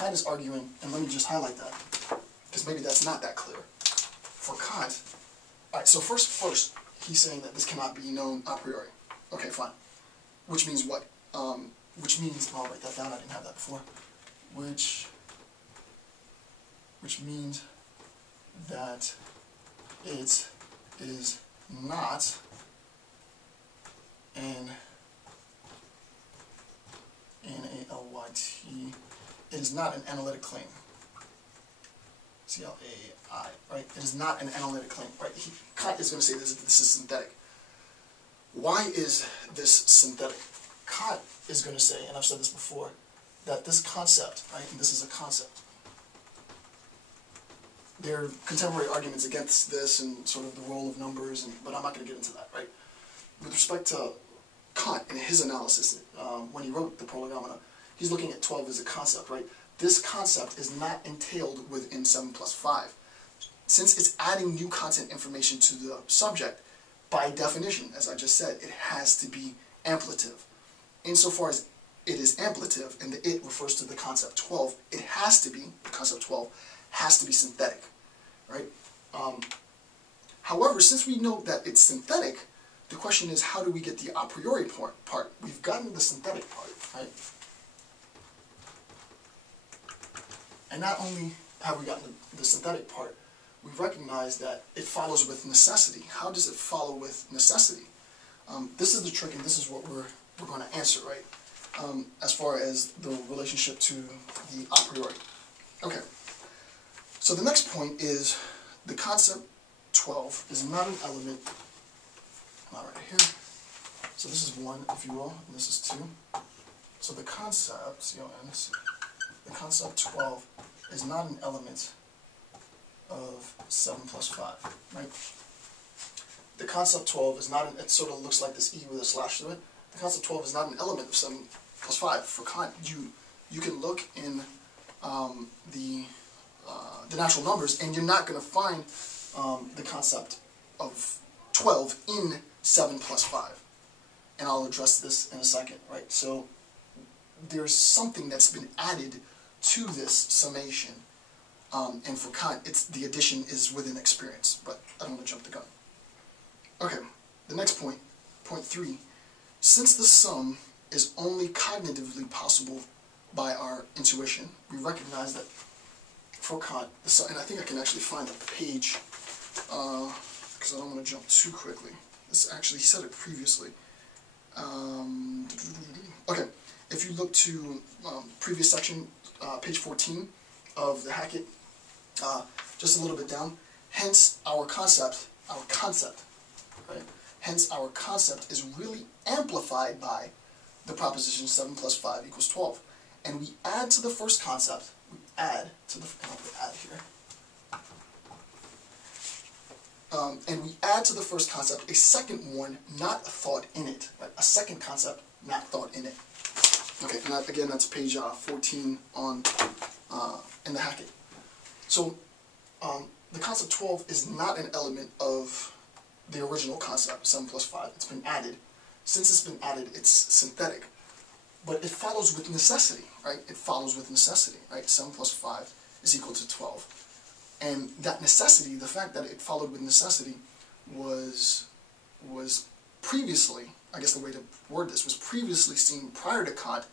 Kant is arguing, and let me just highlight that, because maybe that's not that clear. For Kant, alright, so first, he's saying that this cannot be known a priori. Okay, fine. Which means what? Which means, I'll write that down, I didn't have that before. Which means that it is not an N-A-L-Y-T, it is not an analytic claim. C-L-A-I, right? It is not an analytic claim, right? Kant is going to say this is synthetic. Why is this synthetic? Kant is going to say, and I've said this before, that this concept, right, and this is a concept. There are contemporary arguments against this and sort of the role of numbers, but I'm not going to get into that, right? With respect to Kant and his analysis, when he wrote the Prolegomena, he's looking at 12 as a concept, right? This concept is not entailed within 7 plus 5. Since it's adding new content information to the subject, by definition, as I just said, it has to be amplitive. Insofar as it is amplitive, and the it refers to the concept 12, it has to be, the concept 12, has to be synthetic, right? However, since we know that it's synthetic, the question is, how do we get the a priori part? We've gotten the synthetic part, right? And not only have we gotten the synthetic part, we recognize that it follows with necessity. How does it follow with necessity? This is the trick, and this is what we're going to answer, right? As far as the relationship to the a priori. Okay. So the next point is the concept 12 is not an element. Not right here. So this is 1, if you will, and this is 2. So the concept, C-O-N-C, the concept 12 is not an element of 7 plus 5, right? The concept 12 is not, it sort of looks like this E with a slash through it. The concept 12 is not an element of 7 plus 5. For Kant, you can look in the natural numbers, and you're not going to find the concept of 12 in 7 plus 5. And I'll address this in a second, right? So there's something that's been added to this summation. And for Kant, the addition is within experience, but I don't want to jump the gun. Okay, the next point, point 3. Since the sum is only cognitively possible by our intuition, we recognize that for Kant, the sum, and I think I can actually find a page, because I don't want to jump too quickly. This actually, he said it previously. Okay, if you look to previous section, page 14 of the Hackett, just a little bit down, hence our concept, right? Hence our concept is really amplified by the proposition 7 plus 5 equals 12. And we add to the first concept, and I'll put add here. And we add to the first concept a second one not thought in it, right? A second concept not thought in it. Okay, and that, again, that's page 14 on in the Hackett. So the concept 12 is not an element of the original concept, 7 plus 5. It's been added. Since it's been added, it's synthetic. But it follows with necessity, right? It follows with necessity, right? 7 plus 5 is equal to 12. And that necessity, the fact that it followed with necessity, was previously, I guess the way to word this, was previously seen prior to Kant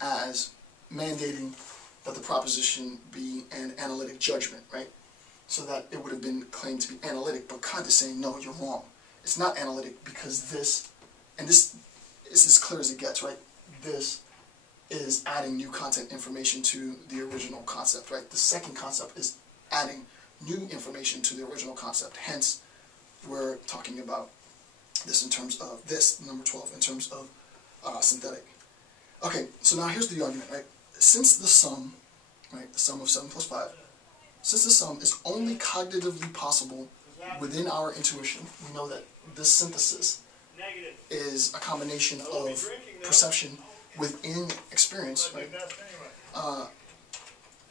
as mandating that the proposition be an analytic judgment, right? So that it would have been claimed to be analytic, but Kant is saying, no, you're wrong. It's not analytic because this, and this is as clear as it gets, right? This is adding new content information to the original concept, right? The second concept is adding new information to the original concept. Hence, we're talking about this in terms of this, number 12, in terms of synthetic. Okay, so now here's the argument, right? Since the sum, right, the sum of 7 plus 5, since the sum is only cognitively possible within our intuition, we know that this synthesis is a combination of perception within experience, right?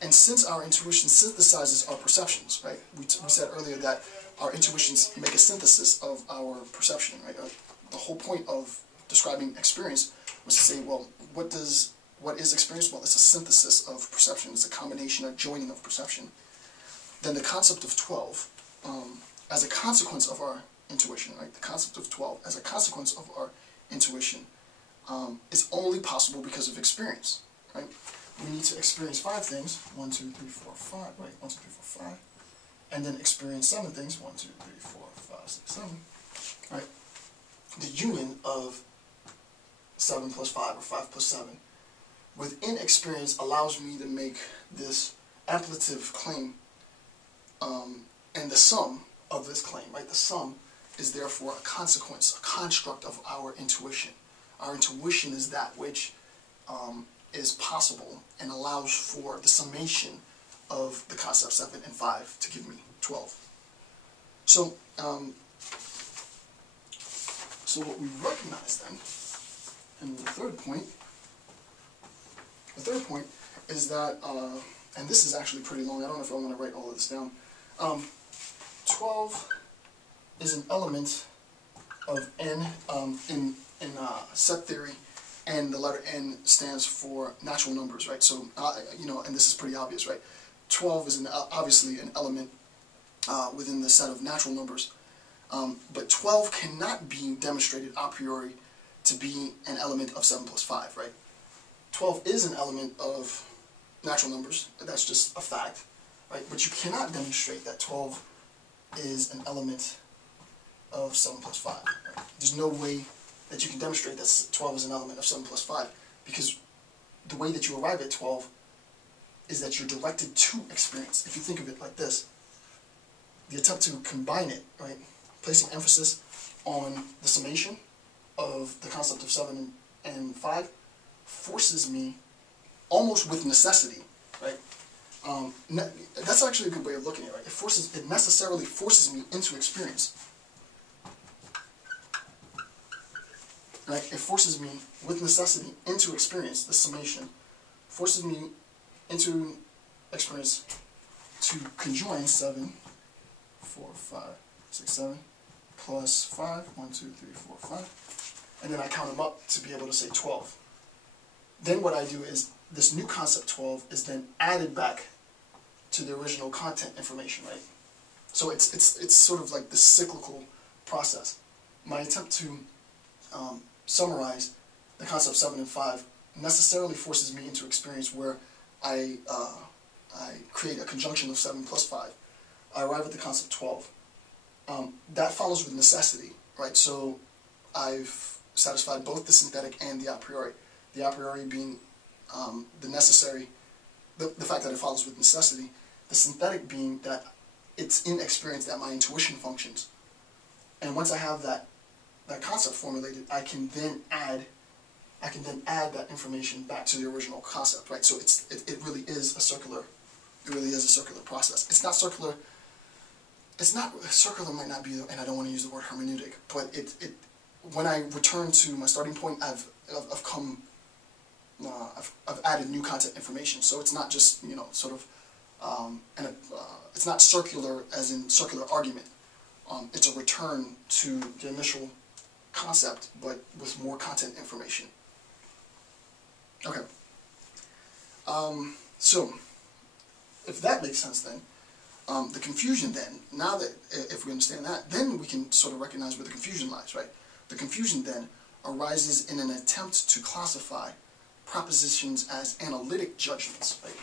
And since our intuition synthesizes our perceptions, right? We said earlier that our intuitions make a synthesis of our perception, right? The whole point of describing experience was to say, well, what does what is experience? Well, it's a synthesis of perception. It's a combination, a joining of perception. Then the concept of 12, as a consequence of our intuition, right? The concept of 12 as a consequence of our intuition is only possible because of experience, right? We need to experience 5 things, 1, 2, 3, 4, 5, right, 1, 2, 3, 4, 5, and then experience 7 things, 1, 2, 3, 4, 5, 6, 7, right? The union of 7 plus 5 or 5 plus 7 within experience allows me to make this amplitive claim, and the sum of this claim, right? The sum is therefore a consequence, a construct of our intuition. Our intuition is that which is possible and allows for the summation of the concept 7 and 5 to give me 12. So, so what we recognize then, and the third point is that, and this is actually pretty long, I don't know if I want to write all of this down. 12 is an element of n in set theory, and the letter n stands for natural numbers, right? So, you know, and this is pretty obvious, right? 12 is obviously an element within the set of natural numbers, but 12 cannot be demonstrated a priori to be an element of 7 plus 5, right? 12 is an element of natural numbers, that's just a fact, right? But you cannot demonstrate that 12 is an element of 7 plus 5. Right? There's no way that you can demonstrate that 12 is an element of 7 plus 5, because the way that you arrive at 12 is that you're directed to experience. If you think of it like this, the attempt to combine it, right, placing emphasis on the summation of the concept of 7 and 5, forces me almost with necessity, right? That's actually a good way of looking at it, right? It necessarily forces me into experience. Right? It forces me with necessity into experience. The summation forces me into experience to conjoin 7, 4, 5, 6, 7 plus 5, 1, 2, 3, 4, 5, and then I count them up to be able to say 12. Then what I do is this new concept 12 is then added back to the original content information, right? So it's sort of like this cyclical process. My attempt to summarize the concept 7 and 5 necessarily forces me into experience where I create a conjunction of 7 plus 5. I arrive at the concept 12. That follows with necessity, right? So I've satisfied both the synthetic and the a priori. The a priori being the necessary, the fact that it follows with necessity. The synthetic being that it's in experience that my intuition functions. And once I have that concept formulated, I can then add that information back to the original concept, right? So it really is a circular process. It's not circular. Circular might not be, and I don't want to use the word hermeneutic, but when I return to my starting point, I've added new content information. So it's not just, you know, sort of, it's not circular as in circular argument. It's a return to the initial concept, but with more content information. Okay. So, if that makes sense then, the confusion then, now that, if we understand that, then we can sort of recognize where the confusion lies, right? The confusion then arises in an attempt to classify propositions as analytic judgments, right?